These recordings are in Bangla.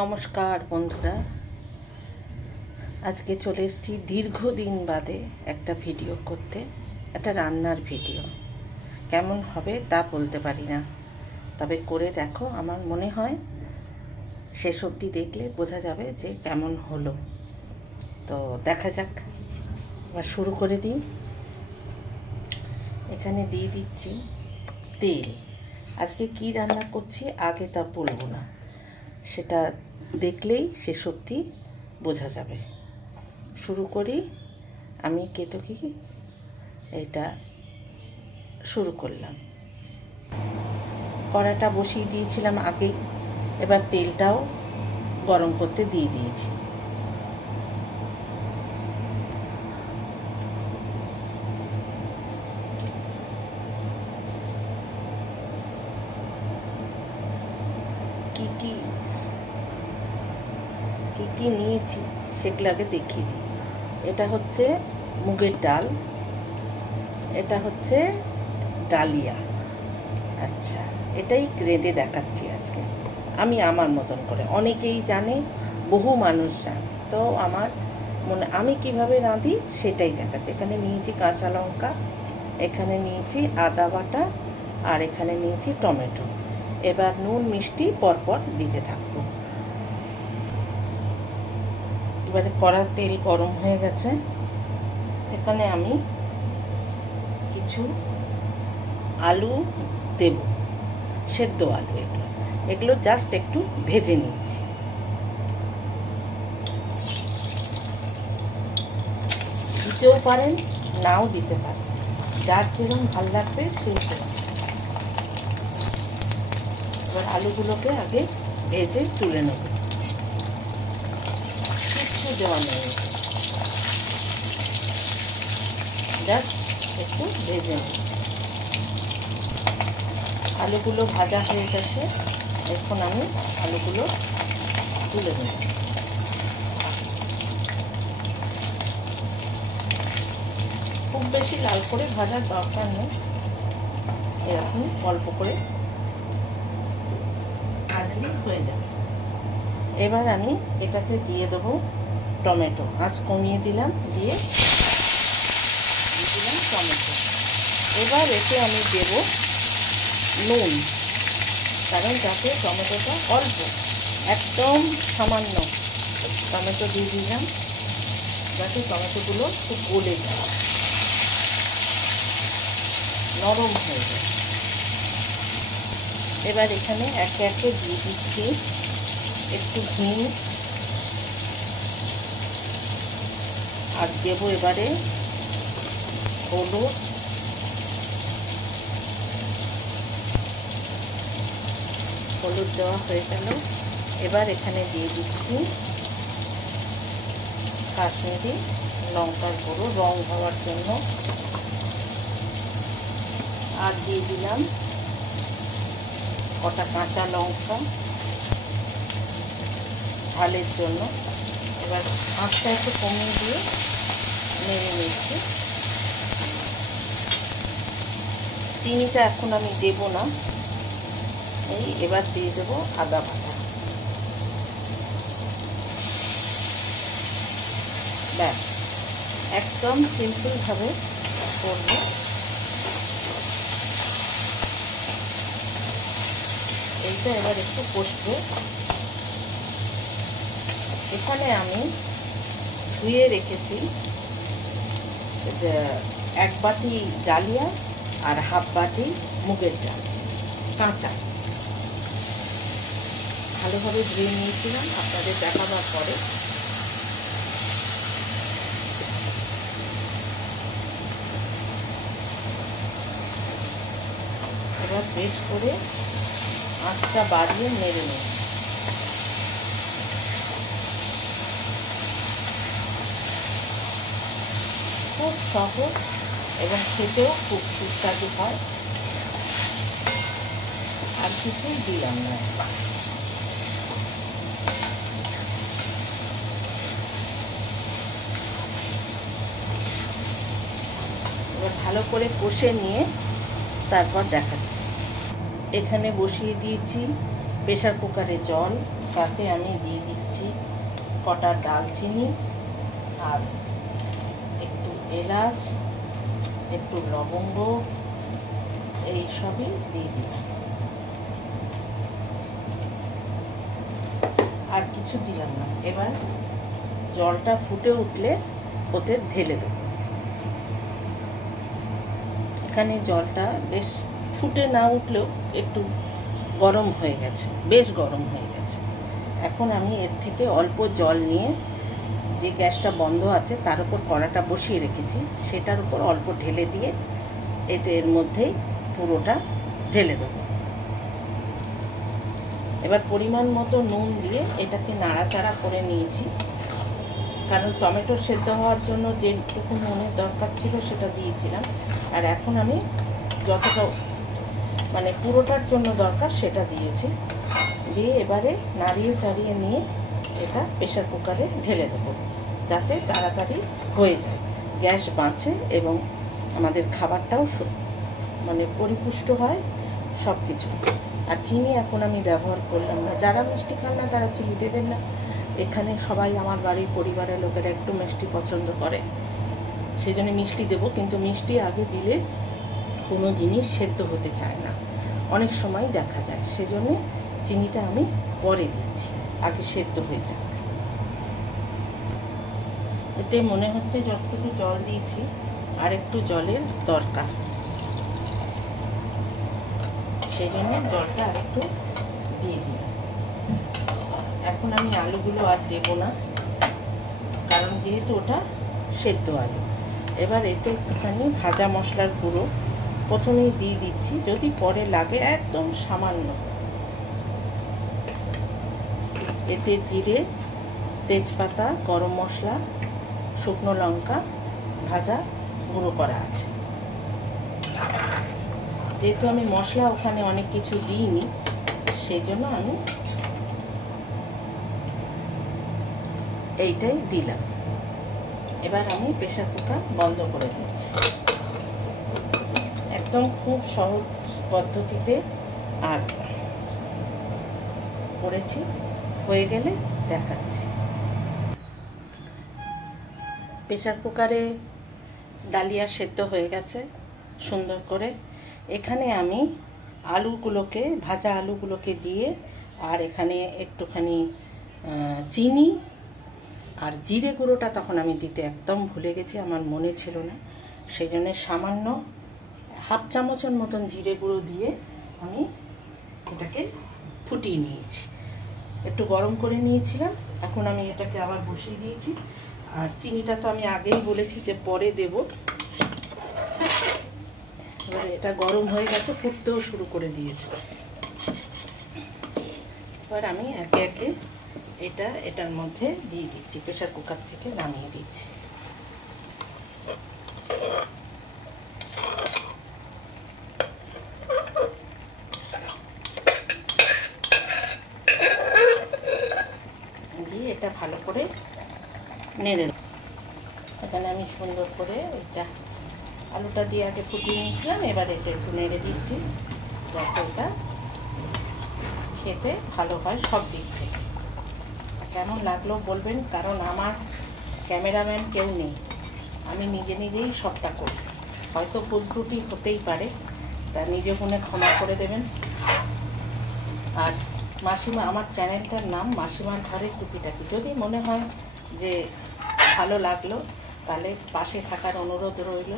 নমস্কার বন্ধুরা, আজকে চলে এসেছি দীর্ঘদিন বাদে একটা ভিডিও করতে। একটা রান্নার ভিডিও কেমন হবে তা বলতে পারি না, তবে করে দেখো। আমার মনে হয় শেষ অবধি দেখলে বোঝা যাবে যে কেমন হলো। তো দেখা যাক, এবার শুরু করে দিই। এখানে দিয়ে দিচ্ছি তেল। আজকে কি রান্না করছি আগে তা বলবো না, সেটা দেখলেই শেষ অবধি বোঝা যাবে। শুরু করি। আমি কেতকি এটা শুরু করলাম। কড়াটা বসিয়ে দিয়েছিলাম আগেই, এবার তেলটাও গরম করতে দিয়ে দিয়েছি। কি নিয়েছি সেগুলো আগে দেখিয়ে দিই। এটা হচ্ছে মুগের ডাল, এটা হচ্ছে ডালিয়া। আচ্ছা, এটাই রেঁধে দেখাচ্ছি আজকে আমি আমার মতন করে। অনেকেই জানে, বহু মানুষ জানে, তো আমার মনে আমি কিভাবে রাঁধি সেটাই দেখাচ্ছি। এখানে নিয়েছি কাঁচা লঙ্কা, এখানে নিয়েছি আদা বাটা, আর এখানে নিয়েছি টমেটো। এবার নুন মিষ্টি পরপর দিতে থাকবো। এবারে কড়ার তেল গরম হয়ে গেছে। এখানে আমি কিছু আলু দেব, সেদ্ধ আলু। এগুলো জাস্ট একটু ভেজে নিচ্ছি। দিতেও পারেন, নাও দিতে পারেন, যার যেরকম ভালো লাগবে সেই রকম। এবার আলুগুলোকে আগে ভেজে তুলে নেব, কিচ্ছু দেওয়া নেই, জাস্ট একটু ভেজে নেব। আলুগুলো ভাজা হয়ে গেছে, এখন আমি আলুগুলো তুলে নেব। খুব বেশি লাল করে ভাজার দরকার নেই, এরকম অল্প করে ভাজলেই হয়ে যাবে। এবার আমি এটাতে দিয়ে দেবো টমেটো। আঁচ কমিয়ে দিলাম, দিয়ে দিলাম টমেটো। এবার এতে আমি দেব নুন, কারণ যাতে টমেটোটা অল্প, একদম সামান্য টমেটো দিয়ে দিলাম, যাতে টমেটোগুলো খুব গলে যায়, নরম হয়ে যায়। এবার এখানে একে একে দিয়ে দিচ্ছি একটু হিং, আর দেবো এবারে হলুদ, হলুদ দেওয়া হয়ে গেল। এবার এখানে দিয়ে দিচ্ছি কাশ্মীরি লঙ্কার গুঁড়ো, রং হওয়ার জন্য। আর দিয়ে দিলাম কটা কাঁচা লঙ্কা ঝালের জন্য। এবার আঁচটা একটু কমিয়ে দিয়ে নেড়ে নিচ্ছি। চিনিটা এখন আমি দেব না, এবার দিয়ে দেবো আদা বাটা। ব্যাস, একদম সিম্পলভাবে করবো। এইটা এবার একটু কষবে। এখানে আমি ধুয়ে রেখেছি এক বাটি ডালিয়া আর হাফ বাটি মুগের ডাল কাঁচা, ভালোভাবে ধুয়ে নিয়েছিলাম আপনাদের দেখাবার পরে। এবার বেশ করে আঁচটা বাড়িয়ে নেড়ে নেব। খুব সহজ এবং খেতেও খুব সুস্বাদু হয়। আর কিছুই দিলাম না। এবার ভালো করে কষে নিয়ে তারপর দেখাচ্ছি। এখানে বসিয়ে দিয়েছি প্রেসার কুকারে জল। তাতে আমি দিয়ে দিচ্ছি কটা দারচিনি আর একটু এলাচ, একটু লবঙ্গ, এই সবই দিয়ে দিলাম। আর কিছু দিলাম না। এবার জলটা ফুটে উঠলে ওতে ঢেলে দেব। এখানে জলটা বেশ ফুটে না উঠলেও একটু গরম হয়ে গেছে, বেশ গরম হয়ে গেছে। এখন আমি এর থেকে অল্প জল নিয়ে, যে গ্যাসটা বন্ধ আছে তার উপর কড়াটা বসিয়ে রেখেছি, সেটার উপর অল্প ঢেলে দিয়ে এর মধ্যেই পুরোটা ঢেলে দেবো। এবার পরিমাণ মতো নুন দিয়ে এটাকে নাড়াচাড়া করে নিয়েছি, কারণ টমেটো সেদ্ধ হওয়ার জন্য যেটুকু নুনের দরকার ছিল সেটা দিয়েছিলাম। আর এখন আমি যতটা মানে পুরোটার জন্য দরকার সেটা দিয়েছি। দিয়ে এবারে নাড়িয়ে চাড়িয়ে নিয়ে এটা প্রেসার কুকারে ঢেলে দেবো, যাতে তাড়াতাড়ি হয়ে যায়, গ্যাস বাঁচে এবং আমাদের খাবারটাও মানে পরিপুষ্ট হয় সব কিছু। আর চিনি এখন আমি ব্যবহার করলাম না। যারা মিষ্টি খান না তারা চিনি দেবেন না। এখানে সবাই আমার বাড়ির পরিবারের লোকেরা একটু মিষ্টি পছন্দ করে, সেই জন্য মিষ্টি দেবো। কিন্তু মিষ্টি আগে দিলে কোনো জিনিস সেদ্ধ হতে চায় না, অনেক সময় দেখা যায়। সেজন্য চিনিটা আমি পরে দিচ্ছি, আগে সেদ্ধ হয়ে যায়। এতে মনে হচ্ছে যতটুকু জল দিয়েছি আর একটু জলের দরকার, সেই জন্য জলটা আর একটু দিয়ে দিই। এখন আমি আলুগুলো আর দেবো না, কারণ যেহেতু ওটা সেদ্ধ আলু। এবার এতে একটুখানি ভাজা মশলার গুঁড়ো প্রথমেই দিয়ে দিচ্ছি, যদি পরে লাগে একদম সামান্য। এতে জিরে, তেজপাতা, গরম মশলা, শুকনো লঙ্কা ভাজা গুঁড়ো করা আছে। যেহেতু আমি মশলা ওখানে অনেক কিছু দিইনি, সেই জন্য আমি এইটাই দিলাম। এবার আমি প্রেসার কুকার বন্ধ করে দিচ্ছি। একদম খুব সহজ পদ্ধতিতে আর করেছি, হয়ে গেলে দেখাচ্ছি। প্রেসার কুকারে ডালিয়া সেদ্ধ হয়ে গেছে সুন্দর করে। এখানে আমি আলুগুলোকে, ভাজা আলুগুলোকে দিয়ে, আর এখানে একটুখানি চিনি আর জিরে গুঁড়োটা তখন আমি দিতে একদম ভুলে গেছি, আমার মনে ছিল না। সেই জন্য সামান্য হাফ চামচের মতন জিরে গুঁড়ো দিয়ে আমি এটাকে ফুটিয়ে নিয়েছি, একটু গরম করে নিয়েছিলাম। এখন আমি এটাকে আবার বসিয়ে দিয়েছি। আর চিনিটা তো আমি আগেই বলেছি যে পরে দেব। এবারে এটা গরম হয়ে গেছে, ফুটতেও শুরু করে দিয়েছে। এবার আমি একে একে এটার মধ্যে দিয়ে দিচ্ছি, প্রেসার কুকার থেকে নামিয়ে দিচ্ছি। দিয়ে এটা ভালো করে নেড়ে, এখানে আমি সুন্দর করে এটা আলুটা দিয়ে আগে ফুটিয়ে নিয়েছিলাম। এবার এটা একটু নেড়ে দিচ্ছি, যাতে এটা খেতে ভালো হয় সব দিক থেকে। কেমন লাগলো বলবেন, কারণ আমার ক্যামেরাম্যান কেউ নেই, আমি নিজে নিজেই সবটা করি। হয়তো ভুল ত্রুটি হতেই পারে, তা নিজে মনে ক্ষমা করে দেবেন। আর মাসিমা, আমার চ্যানেলটার নাম মাসিমার ঘরের টুকিটাকি। যদি মনে হয় যে ভালো লাগলো তাহলে পাশে থাকার অনুরোধ রইল।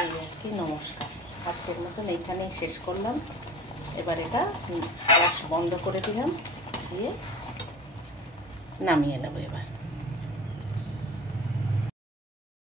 এই আর কি, নমস্কার। আজকের মতন এইখানেই শেষ করলাম। এবার এটা গ্যাস বন্ধ করে দিলাম, দিয়ে নামিয়ে নেব এবার।